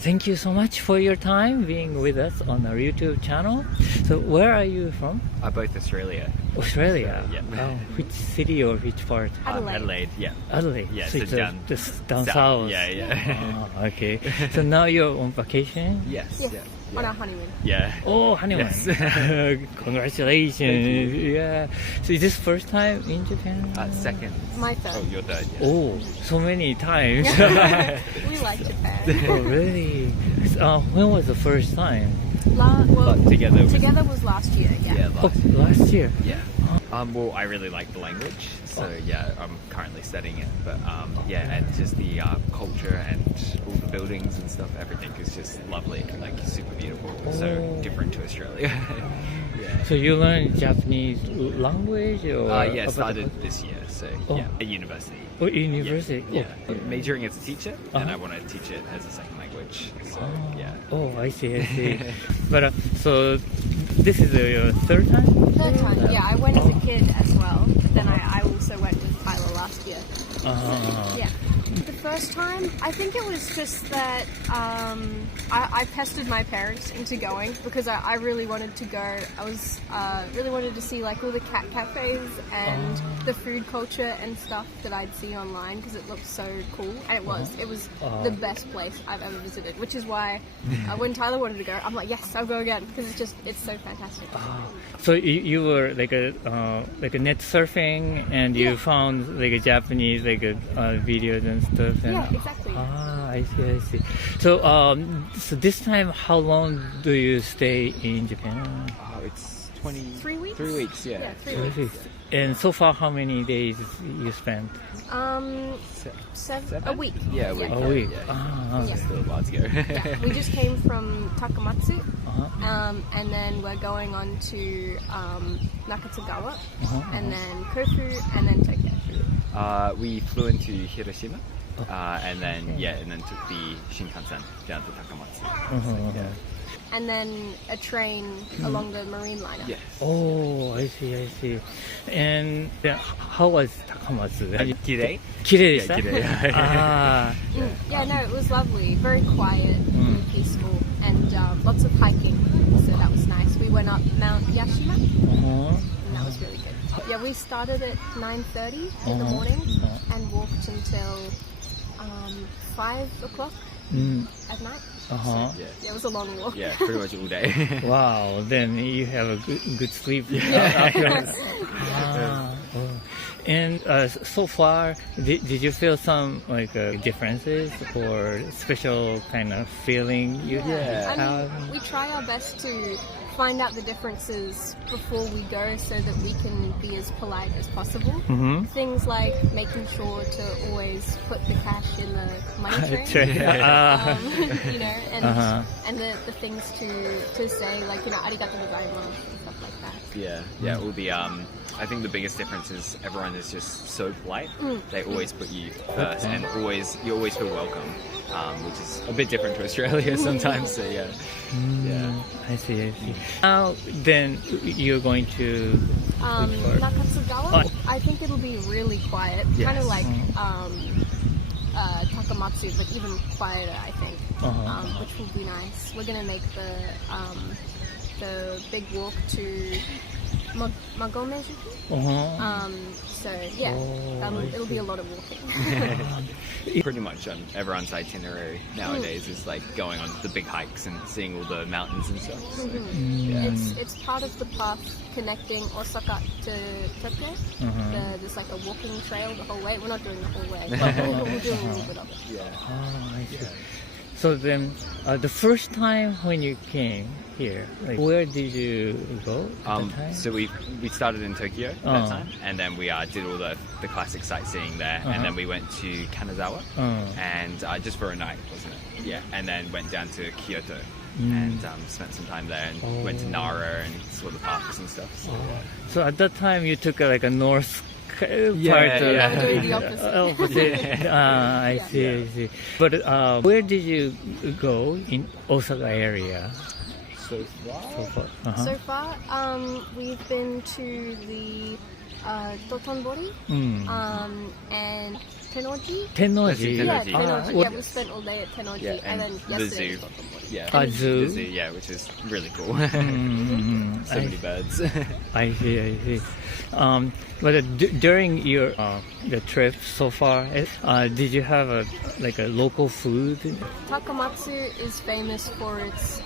thank you so much for your time being with us on our YouTube channel. So where are you from? Both Australia. Australia? Yeah. Which city or which part? Adelaide, yeah. Adelaide. Yeah, so so it's down just down south. Yeah. Okay. So now you're on vacation? Yes. Yes. Yeah. On our honeymoon. Yeah. Oh, honeymoon. Yes. Congratulations. Thank you. Yeah. So is this first time in Japan? Second. My third. Oh, your third. Yeah. Oh, so many times. We like Japan. Oh, really? When was the first time? Together was last year. Yeah. Oh, last year. Yeah. Well, I really like the language, so yeah, I'm currently studying it. But yeah, and just the culture and all the buildings and stuff, everything is just lovely, like super beautiful. So different to Australia. Yeah. So you learned Japanese language or? Yeah, started this year. So yeah, at university. Oh, university. Yeah. Majoring as a teacher, and I want to teach it as a second language. So yeah. Oh, I see. But so this is your third time? Third time. Yeah, I went as a kid as well, but then I also went with Tyler last year. Yeah. The first time, I think it was just that I pestered my parents into going because I really wanted to go. I was really wanted to see like all the cat cafes and the food culture and stuff that I'd see online because it looked so cool, and it was the best place I've ever visited, which is why when Tyler wanted to go, I'm like, yes, I'll go again because it's so fantastic. So you were like a net surfing and you found like a Japanese videos and stuff. And, Yeah, exactly. I see. So so this time, how long do you stay in Japan? It's 3 weeks. 3 weeks, yeah. Yeah, 3 weeks. And so far, how many days you spent? A week. Yeah, a week. A week. Yeah. Still a while to go. Yeah. We just came from Takamatsu, and then we're going on to Nakatsugawa, and then Kofu, and then Tokyo. We flew into Hiroshima, and then took the Shinkansen down to Takamatsu. And then a train along the marine liner. Yes. Oh, I see. And how was Takamatsu? Kirei? 綺麗でした? Yeah, no, it was lovely. Very quiet, very peaceful, and lots of hiking. So that was nice. We went up Mount Yashima, and that was really good. Yeah, we started at 9:30 in the morning and walked until 5 o'clock at night. Yeah, it was a long walk. Yeah, pretty much all day. Wow, then you have a good sleep. And so far, did you feel some differences or special kind of feeling you have? I mean, we try our best to find out the differences before we go so that we can be as polite as possible. Things like making sure to always put the cash in the money tray. You know, and the things to say, like, you know, arigato gozaimasu and stuff like that. Yeah, all the I think the biggest difference is everyone is just so polite. They always put you first, and you always feel welcome, which is a bit different to Australia sometimes. So yeah. I see. Now, then you're going to Nakatsugawa. I think it'll be really quiet, kind of like Takamatsu, but even quieter, I think, which will be nice. We're gonna make the big walk to Magomezuki. So yeah, it'll be a lot of walking. Pretty much on everyone's itinerary nowadays is like going on the big hikes and seeing all the mountains and stuff. So, It's part of the path connecting Osaka to Tokyo. There's like a walking trail the whole way. We're not doing the whole way, but we'll do a little bit of it. I see. So then, the first time when you came here, where did you go at that time? So we started in Tokyo that time, and then we did all the classic sightseeing there, and then we went to Kanazawa, and just for a night, wasn't it? Yeah, and then went down to Kyoto and spent some time there, and went to Nara and saw the parks and stuff. So at that time, you took like a north part I'm doing the opposite. I see. But where did you go in Osaka area? So far, we've been to the Dotonbori, and Tennoji. Tennoji. Yeah, Tennoji. Tennoji. What- yeah, we spent all day at Tennoji, Yeah, and then the yesterday zoo. we got the morning. Yeah. Zoo. The zoo, yeah, which is really cool. Mm, So many birds. I see, I see. But during your the trip so far, did you have a local food? Takamatsu is famous for its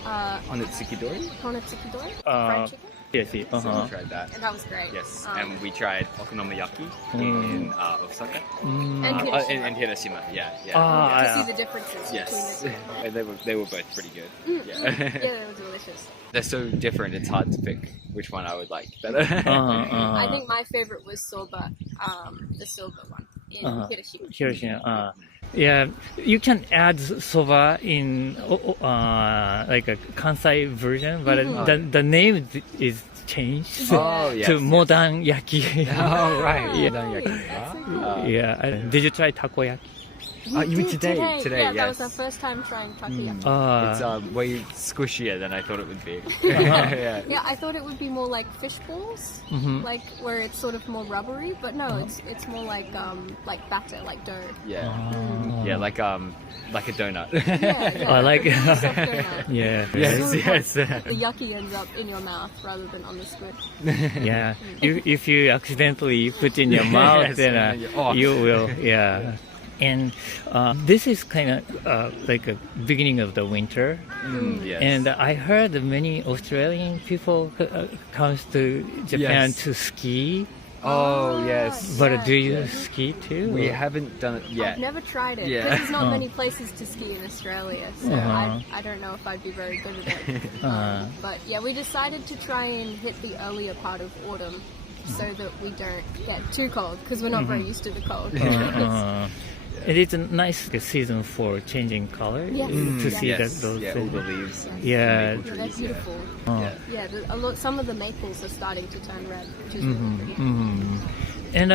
Onitsukidori? Konotsukidori, fried chicken, Yes, yes. So we tried that. and that was great. Yes, and we tried okonomiyaki in Osaka. And Hiroshima. And Hiroshima, yeah. To see the differences Yes, between the two. and they were both pretty good. Yeah. Yeah, they were delicious. They're so different, it's hard to pick which one I would like better. I think my favorite was soba, the silver one in Hiroshima. Hiroshima. Yeah, you can add soba in like a Kansai version, but the name is changed Oh, yes, to yes. modern yaki. Oh, right. Yeah. Did you try takoyaki? You mean did today? Yeah, that Yes. was our first time trying takoyaki. It's way squishier than I thought it would be. Uh-huh. Yeah, I thought it would be more like fish balls, like where it's sort of more rubbery, but no, it's more like batter, like dough. Yeah. Yeah, like a donut. Yeah. I like Soft donut. Yeah. Yes. The yucky ends up in your mouth rather than on the squid. Yeah. If you accidentally put in your mouth, Yes, then and then oh. you will. Yeah. And this is kind of like a beginning of the winter. Yes. And I heard many Australian people comes to Japan Yes. to ski. Oh, yes. But do you ski too? We haven't done it yet. I've never tried it. Yeah. Because there's not many places to ski in Australia, so I don't know if I'd be very good at it. But yeah, we decided to try and hit the earlier part of autumn so that we don't get too cold, because we're not very used to the cold. It is a nice season for changing color Yes. to see Yes. those. Yeah, all the leaves. And Yeah. maple They're trees, beautiful. Yeah. Some of the maples are starting to turn red, which is really pretty. And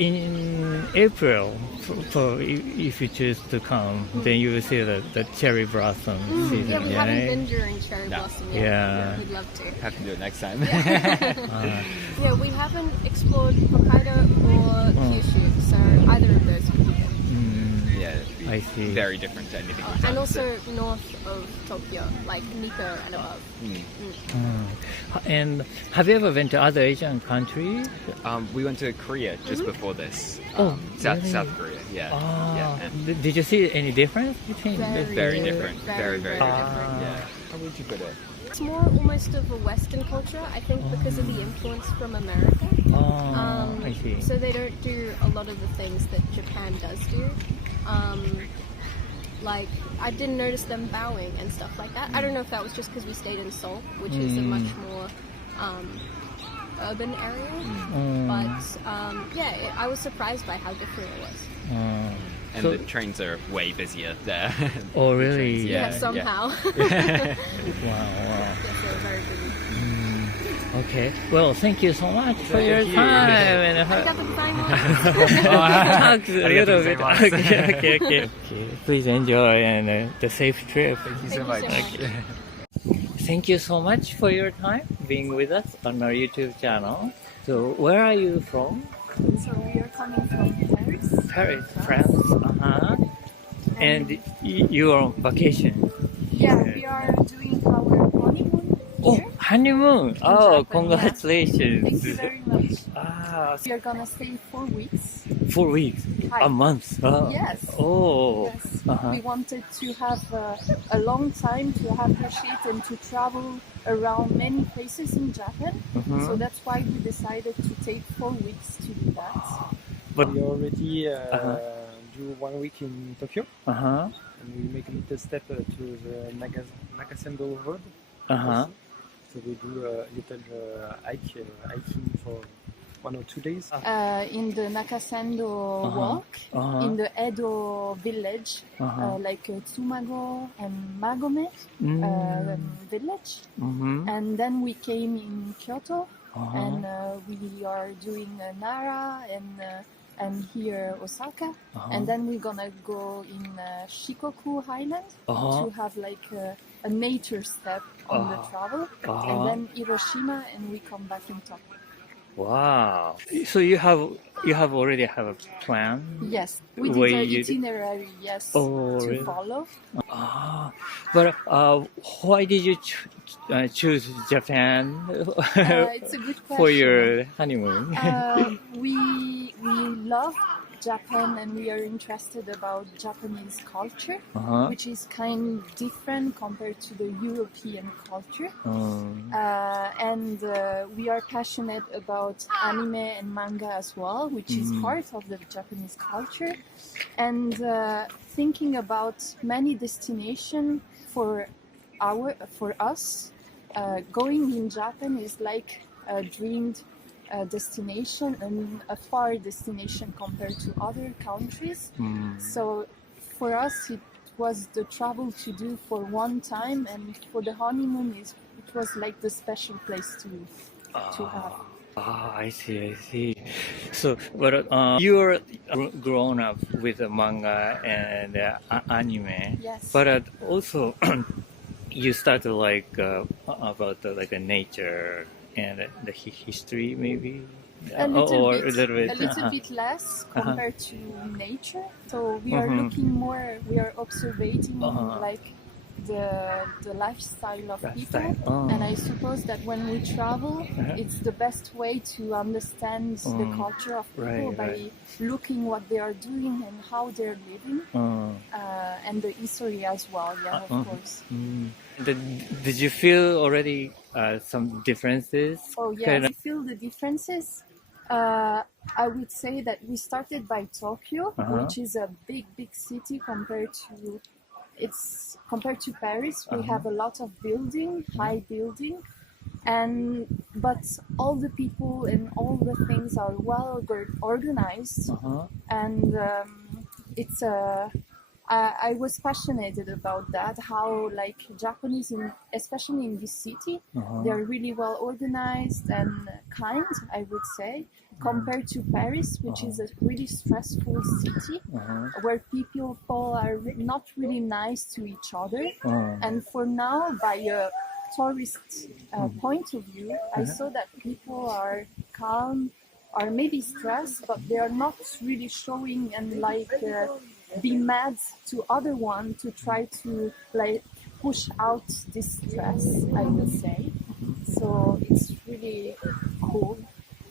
in April, if you choose to come, then you will see the cherry blossom season. Yeah, we right? haven't been during cherry blossom yet. Yeah. We'd love to. Have to do it next time. Yeah, we haven't explored Hokkaido or Kyushu, so either of those would be good. Yeah, it'd be I see. very different to anything we've done. And also north of Tokyo, like Nikko and above. And have you ever been to other Asian countries? We went to Korea just before this. Oh, really? South Korea. Yeah. Yeah. And Did you see any difference between very different. Very different. different. Yeah. How would you put it? It's more almost of a Western culture, I think, because of the influence from America. I see. So they don't do a lot of the things that Japan does do. Like, I didn't notice them bowing and stuff like that. I don't know if that was just because we stayed in Seoul, which is a much more urban area. But yeah, I was surprised by how different it was. And So- the trains are way busier there. Oh, really? Yeah, Yeah, somehow. Wow. Yes, they were very busy. Okay. Well, thank you so much for your you. time. And talk a little bit. Okay. Please enjoy and the safe trip. Thank you Thank so you much. so much. Thank you so much for your time being with us on our YouTube channel. So, where are you from? So we are coming from Paris. Paris, France. And you are on vacation. Yeah, we are doing our honeymoon Oh, here. honeymoon! Oh, Japan, congratulations! Thank you very much. Ah, We are gonna stay 4 weeks. 4 weeks, Hi. a month. Yes. Oh. Yes. We wanted to have a long time to appreciate and to travel around many places in Japan. So that's why we decided to take 4 weeks to do that. But We already do 1 week in Tokyo, and we make a little step to the Nakasendo Road. So we do a little hiking for 1 or 2 days. In the Nakasendo walk, in the Edo village, like Tsumago and Magome village. And then we came in Kyoto, and we are doing Nara and here Osaka. And then we're gonna go in Shikoku Highland to have like a nature step on the travel. And then Hiroshima, and we come back in Tokyo. Wow. So you have already have a plan? Yes, we Where did an you- itinerary, yes, Oh, to really? follow. But why did you choose Japan It's a good question. for your honeymoon? We love Japan and we are interested about Japanese culture, Uh-huh. which is kind of different compared to the European culture. And we are passionate about anime and manga as well, which is part of the Japanese culture. And thinking about many destinations for us, going in Japan is like a dreamed destination and a far destination compared to other countries. So for us, it was the travel to do for one time, and for the honeymoon, it was like the special place to have. I see. So, but you're grown up with manga and anime. Yes. But also, you started like about like nature and the history, maybe. A little uh-huh. bit less compared to nature. So we are looking more. We are observing like the lifestyle of people. And I suppose that when we travel, it's the best way to understand the culture of people by looking what they are doing and how they're living, and the history as well. Yeah, of course. Did you feel already some differences? Oh yeah, I feel the differences. I would say that we started by Tokyo, which is a big city compared to Paris. We have a lot of high building, but all the people and all the things are well organized, and it's I was passionate about that. How like Japanese, especially in this city, they are really well organized and kind, I would say, compared to Paris, which is a really stressful city where people are not really nice to each other. And for now, by a tourist point of view, I saw that people are calm, are maybe stressed, but they are not really showing and like be mad to other one to try to like push out this stress, I would say. So it's really cool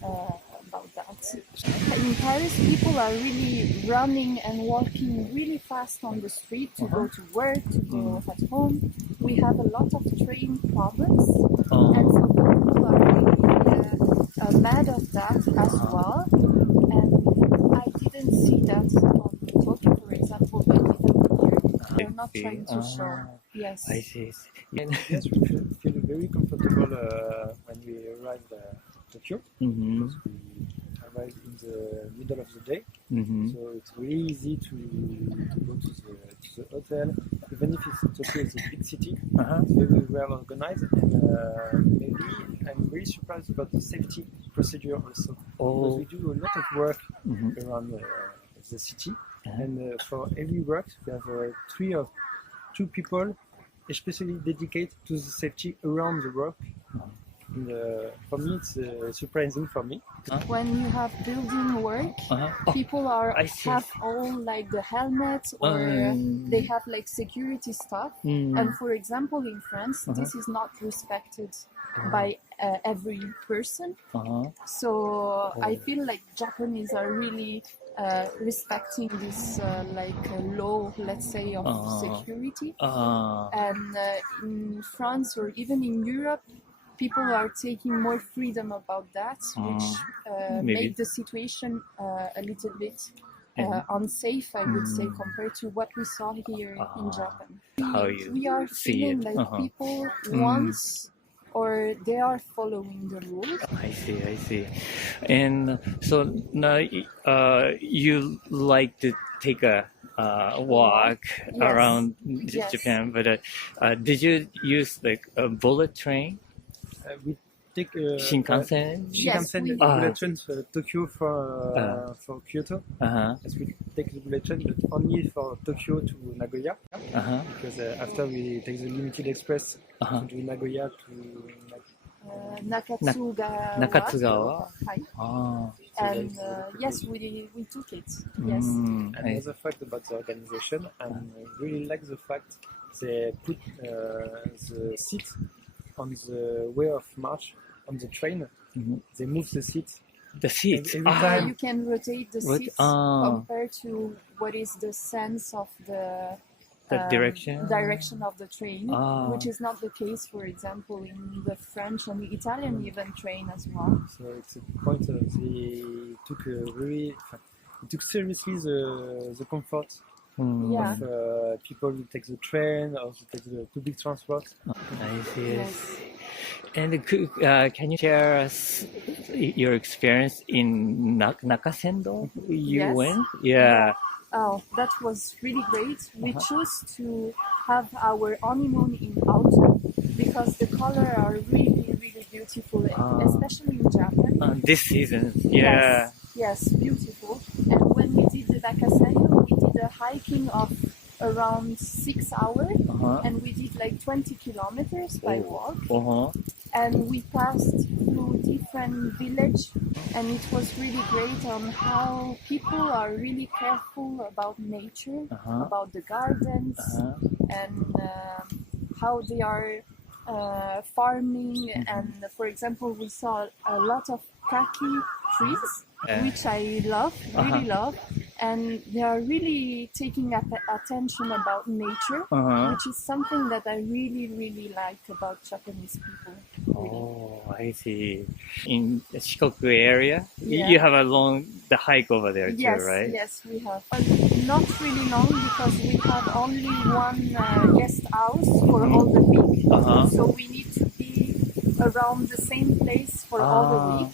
about that. In Paris, people are really running and walking really fast on the street to go to work, to go at home. We have a lot of train problems, and so people are really mad at that as well. And I didn't see that on Tokyo, for example, but they're not trying to show. Yes. I see. Yes, we feel very comfortable when we arrive Tokyo, because we arrive in the middle of the day, so it's really easy to go to the hotel, even if Tokyo is a big city. It's very well organized, and maybe I'm very surprised about the safety procedure also, because we do a lot of work around the city, and for every work we have 3 or 2 people especially dedicated to the safety around the work. And, for me, it's surprising for me. When you have building work, people have all like the helmets, or they have like security stuff. And for example, in France, this is not respected by every person. So I feel like Japanese are really respecting this law, let's say, of security. And in France or even in Europe, people are taking more freedom about that, which made the situation a little bit unsafe, I would say, compared to what we saw here in Japan. We are feeling like people want, or they are following the rules. I see. And so now you like to take a walk around Japan, but did you use like a bullet train? We take Shinkansen? Bullet train for Tokyo for Kyoto. As we take the bullet train, but only for Tokyo to Nagoya. Because after we take the limited express to Nagoya to Nakatsugawa. Nakatsugawa. Hi. Ah. And yes, we took it. Yes. Another fact about the organization, and I really like the fact they put the seat on the way of march on the train. They move the seat. The seats. Every time. You can rotate the seats compared to what is the sense of the direction of the train, which is not the case, for example, in the French and the Italian even train as well. So it's a point they took seriously the comfort of people who take the train or who take the public transport. Nice. Yes. And can you share us your experience in Nakasendo? You went? Yeah. Oh, that was really great. We chose to have our honeymoon in autumn because the colors are really, really beautiful, especially in Japan. This season, yeah. Yes, beautiful. And when we did the Nakasendo, we did a hiking of around 6 hours, and we did like 20 kilometers by walk. And we passed through different villages, and it was really great on how people are really careful about nature, about the gardens, and how they are farming. And for example, we saw a lot of kaki trees, which I love, really love. And they are really taking attention about nature, which is something that I really, really like about Japanese people. Really. Oh, I see. In the Shikoku area, you have the hike over there too, right? Yes, we have. But not really long because we have only one guest house for all the week. So we need to be around the same place for all the week.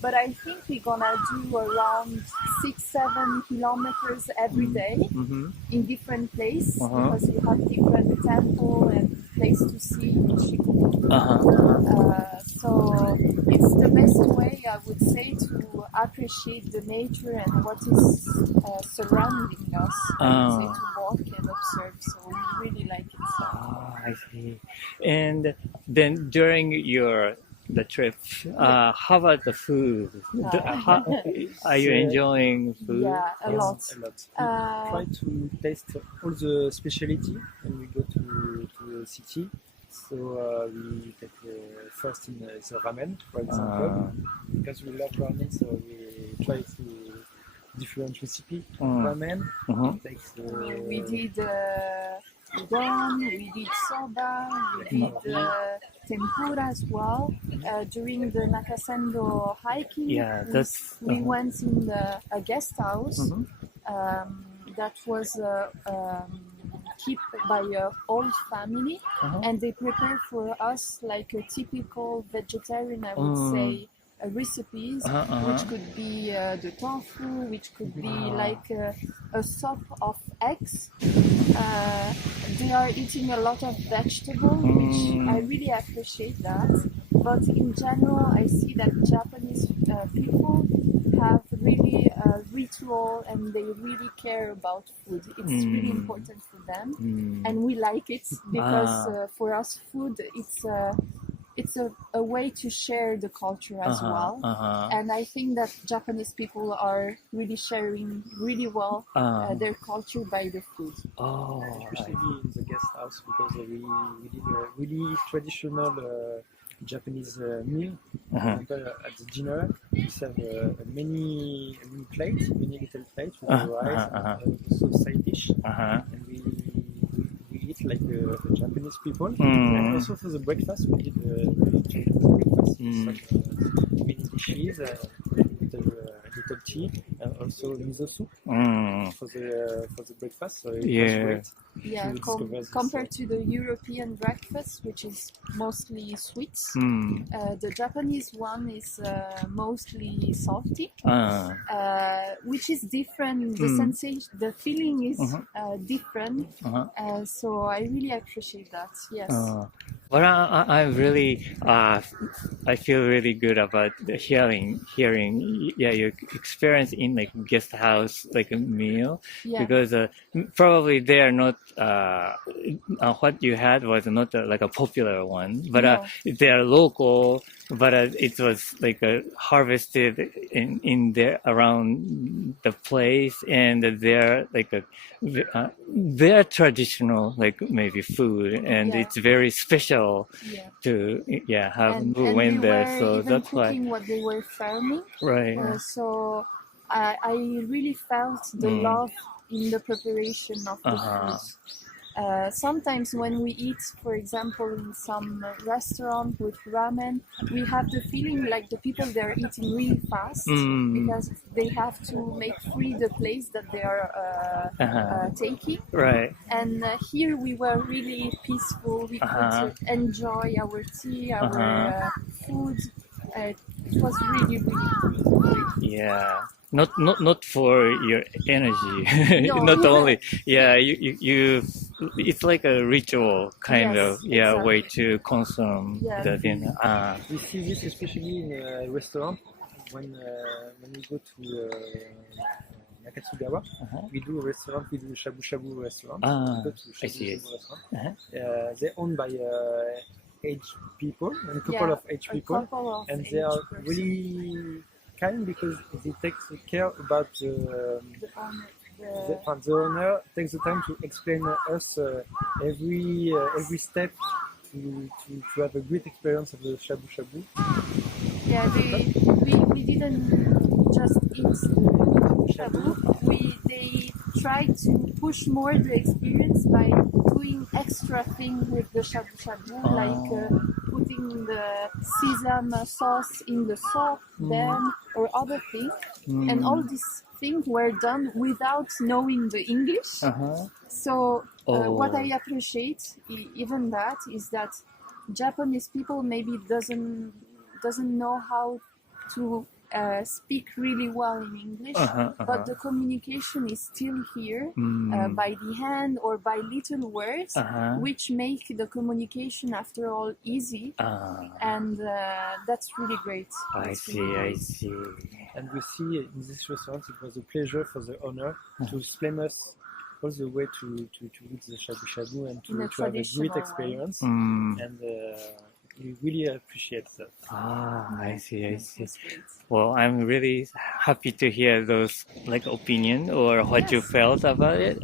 But I think we're gonna do around 6-7 kilometers every day in different places because you have different temple and place to see in Shikoku. So it's the best way, I would say, to appreciate the nature and what is surrounding us. I would say to walk and observe. So we really like it. I see. And then during the trip, how about the food? Are you enjoying food? Yeah, a lot. We try to taste all the specialty when we go to the city. So we take first in the ramen, for example, because we love ramen. So we try to different recipe ramen. We did udon, we did soba, we did tempura as well. During the Nakasendo hiking, we went in a guest house that was kept by an old family, and they prepared for us like a typical vegetarian, I would say, recipes, which could be the tofu, which could be like a soup of eggs. They are eating a lot of vegetables, which I really appreciate that. But in general, I see that Japanese people have really a ritual and they really care about food. It's really important for them, and we like it because for us, food it's a way to share the culture as well. And I think that Japanese people are really sharing really well their culture by the food. Especially in the guest house because we did a really traditional Japanese meal. For example, at the dinner, we serve many little plates with rice and also side dish. And we eat like Japanese people. And also for the breakfast, we did Japanese breakfast. Many dishes, little tea, and also miso soup for the breakfast. So it was great. Yeah, compared to the European breakfast, which is mostly sweets, the Japanese one is mostly salty, which is different. The sensation, the feeling is different. So I really appreciate that. Yes. But I'm really, I feel really good about the hearing, yeah, your experience in like guest house, like a meal, because probably they are not, what you had was not like a popular one, but they are local, but it was like harvested in there around the place, and they're like their traditional like maybe food, and it's very special to have and when we there. were So even that's cooking why, what they were farming. right? So I really felt the love in the preparation of the food. Sometimes when we eat, for example, in some restaurant with ramen, we have the feeling like the people they're eating really fast because they have to make free the place that they are taking. Right. And here we were really peaceful. We could enjoy our tea, our food. It was really, really great. Yeah. Not for your energy. No. Not only. Yeah. You. It's like a ritual kind of way to consume the dinner. We see this especially in a restaurant when we go to Nakatsugawa. We do a restaurant. We do a shabu shabu restaurant. We go to shabu shabu restaurant. They're owned by aged people, and a couple of aged people, and they are really kind because they take care about the owner takes the time to explain us every step to have a great experience of the shabu shabu. Yeah, we didn't just eat the shabu. They tried to push more the experience by doing extra things with the shabu shabu, like putting the sesame sauce in the soup, then or other things, and all these things were done without knowing the English. So what I appreciate, even that, is that Japanese people maybe doesn't know how to speak really well in English, but the communication is still here by the hand or by little words, which make the communication after all easy, and that's really great. I see. And we see in this restaurant it was a pleasure for the owner to explain us all the way to eat the shabu shabu and to have a great experience, and we really appreciate that. I see. Well, I'm really happy to hear those like opinion or what you felt about it.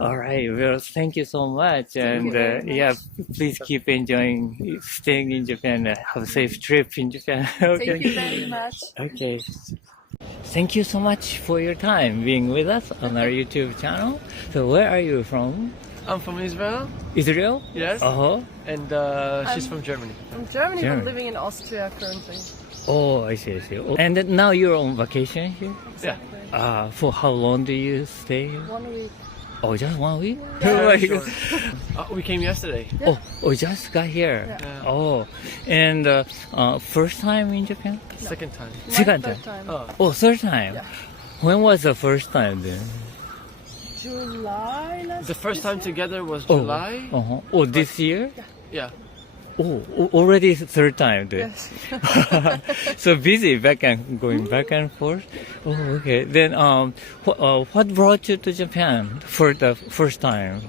All right. Well, thank you so much. And please keep enjoying staying in Japan. Have a safe trip in Japan. Okay. Thank you very much. Okay. Thank you so much for your time being with us on our YouTube channel. So where are you from? I'm from Israel. Israel? Yes. And she's from Germany. I'm Germany, but living in Austria currently. Oh, I see. And then now you're on vacation here? Yeah. For how long do you stay here? 1 week. Oh, just 1 week? We came yesterday. Yeah. Oh, just got here. Yeah. Oh, and first time in Japan? Second time. Second third time. time. Oh, third time. Yeah. When was the first time then? July last The first time together was Oh. July. Oh, this year? Yeah. Oh, already third time then. Yes. So busy going back and forth. Oh, okay. Then what brought you to Japan for the first time?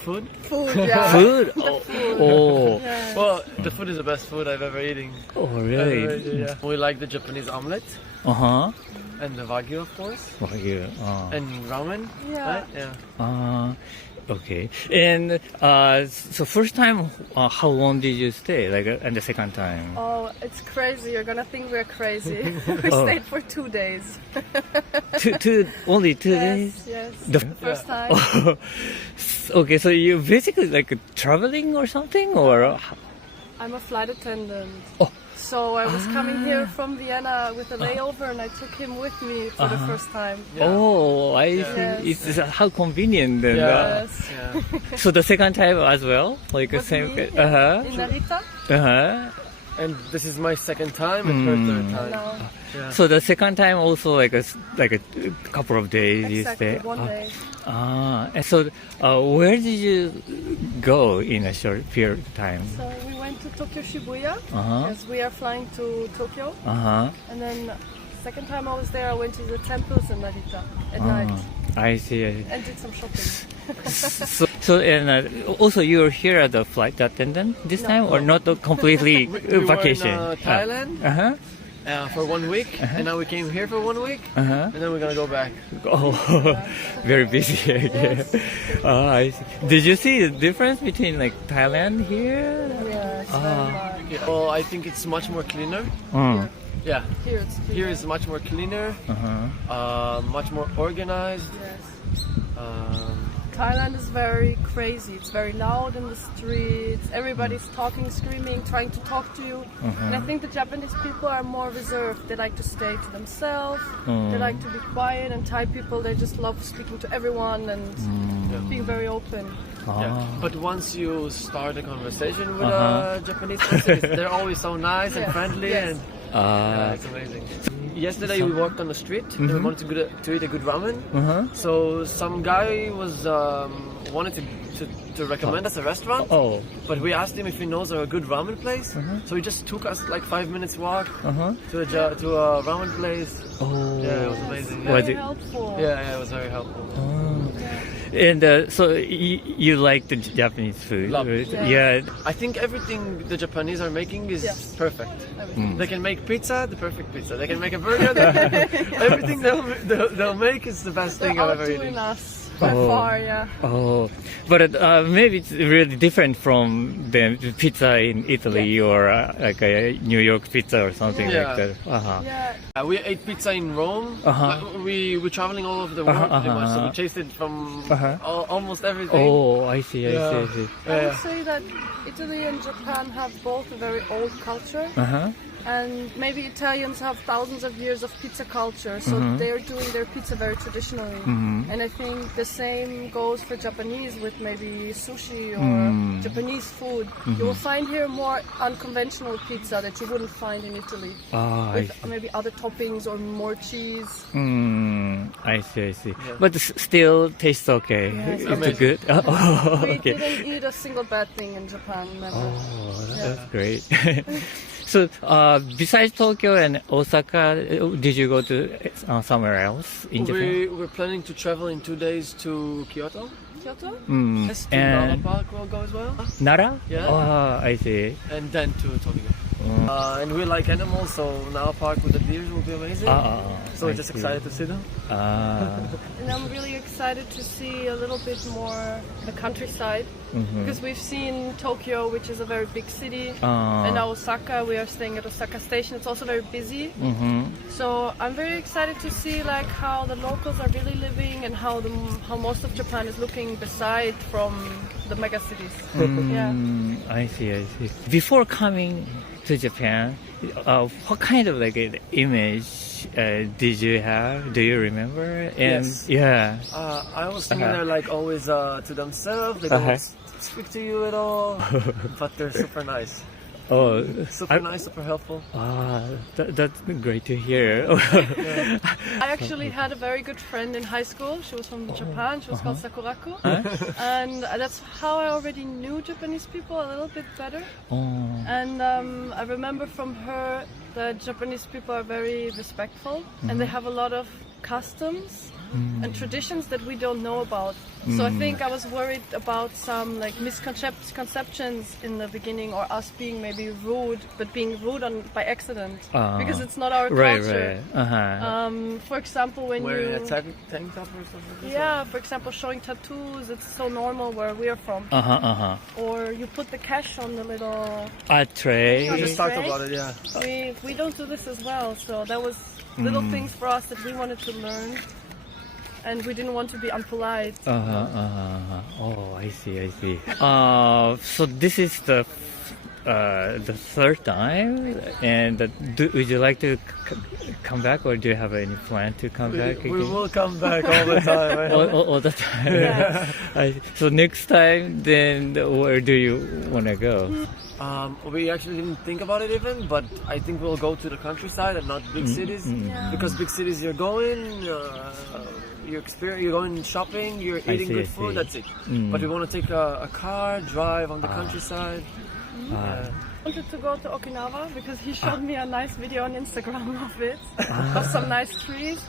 Food. Food, yeah. Food? Oh. Yeah. Well, the food is the best food I've ever eaten. Oh, really? Yeah. We like the Japanese omelette and the wagyu, of course, and ramen. Yeah. Right? Yeah. Okay. And so first time, how long did you stay? And the second time? Oh, it's crazy. You're gonna think we're crazy. We stayed for 2 days. Only 2 days? Yes. The First time. Okay, so you basically like traveling or something, or? I'm a flight attendant. Oh. So I was coming here from Vienna with a layover, and I took him with me for the first time. Yeah. Oh, I see. Yes. It's how convenient then. Yes. Yeah. So the second time as well, like the With same. me, yeah. In Narita. And this is my second time and her third time. No. Yeah. So the second time also like a couple of days you Exactly, stay. 1 day. And so where did you go in a short period of time? So we went to Tokyo Shibuya because we are flying to Tokyo. And then second time I was there, I went to the temples in Narita at night. I see. And did some shopping. And also you were here as a flight attendant this time, or not completely We vacation? were in Thailand for 1 week, and now we came here for 1 week, and then we're gonna go back. Oh, very busy. Okay. I see. Did you see the difference between like Thailand here? Yes, very much. Yeah, well, I think it's much more cleaner. Yeah, Here it's clean. here is much more cleaner, much more organized. Yes. Thailand is very crazy. It's very loud in the streets. Everybody's talking, screaming, trying to talk to you. And I think the Japanese people are more reserved. They like to stay to themselves. They like to be quiet. And Thai people, they just love speaking to everyone and being very open. Yeah. But once you start a conversation with a Japanese person, they're always so nice and friendly, and it's amazing. Yesterday we walked on the street and we wanted to eat a good ramen. So some guy was wanted to recommend us a restaurant. But we asked him if he knows a good ramen place. So he just took us like 5 minutes walk to a ramen place. Yeah, it was amazing. Yeah. Very helpful. Yeah, it was very helpful. And so you like the Japanese food? Love. Yeah. I think everything the Japanese are making is perfect. They can make pizza, the perfect pizza. They can make a burger. Everything they'll make is the best thing I've ever Outdoing eaten. us by far, yeah. But maybe it's really different from the pizza in Italy or like a New York pizza or something like that. Yeah. We ate pizza in Rome. We're traveling all over the world pretty much, so we tasted from almost everything. Oh, I see. I would say that Italy and Japan have both a very old culture. And maybe Italians have thousands of years of pizza culture, so they're doing their pizza very traditionally. And I think the same goes for Japanese with maybe sushi or Japanese food. You will find here more unconventional pizza that you wouldn't find in Italy. With maybe other toppings or more cheese. I see. Yeah. But still tastes okay. It's good. We didn't eat a single bad thing in Japan. Never. That's great. So, besides Tokyo and Osaka, did you go to somewhere else in Japan? We're planning to travel in 2 days to Kyoto. Kyoto? Yes, to Nara Park will go as well. Nara? Yeah. Oh, I see. And then to Tokyo. And we like animals, so Nara Park with the deer will be amazing. So we're just excited to see them. And I'm really excited to see a little bit more the countryside because we've seen Tokyo, which is a very big city, and now Osaka. We are staying at Osaka Station. It's also very busy. So I'm very excited to see like how the locals are really living and how most of Japan is looking beside from the mega cities. I see. Before coming to Japan, what kind of like image did you have? Do you remember? And Yes. Yeah. I was thinking they're like always to themselves. They don't speak to you at all, but they're super nice. Oh, Super nice, super helpful. That's great to hear. I actually had a very good friend in high school. She was from Japan. She was called Sakurako. And that's how I already knew Japanese people a little bit better. And I remember from her that Japanese people are very respectful and they have a lot of customs and traditions that we don't know about. So I think I was worried about some like misconceptions in the beginning, or us being maybe rude, but being rude by accident because it's not our culture. For example, when Wearing you a tank top or something. yeah, for example, showing tattoos, it's so normal where we are from. Or you put the cash on the little Tray. We just talked about it, yeah. we don't do this as well, so that was little things for us that we wanted to learn, and we didn't want to be unpolite. Oh, I see. So this is the third time, and would you like to come back, or do you have any plan to come back again? We will come back all the time. Right? all the time. So next time, then where do you want to go? We actually didn't think about it even, but I think we'll go to the countryside and not big cities. Because big cities you're going, you're going shopping, you're eating good food, that's it. But we want to take a car, drive on the countryside. I wanted to go to Okinawa because he showed me a nice video on Instagram of it, of some nice trees.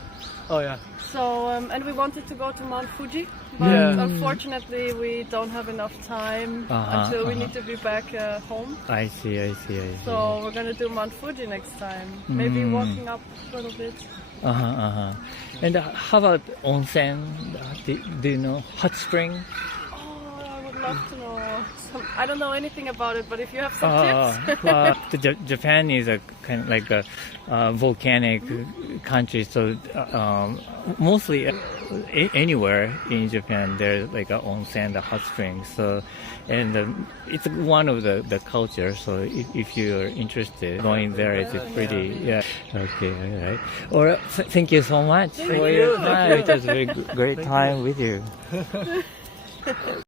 Oh yeah. So, and we wanted to go to Mount Fuji, but unfortunately we don't have enough time until we need to be back home. I see. So we're gonna do Mount Fuji next time. Maybe walking up a little bit. And how about onsen? Do you know hot spring? Oh, I would love to know. I don't know anything about it, but if you have some tips. Japan is a kind of like a volcanic country, so mostly anywhere in Japan there's like a onsen, the hot springs. So, and it's one of the culture. So if you're interested, going there is pretty. Okay, all right. Thank you so much for your time. It was a very great time with you.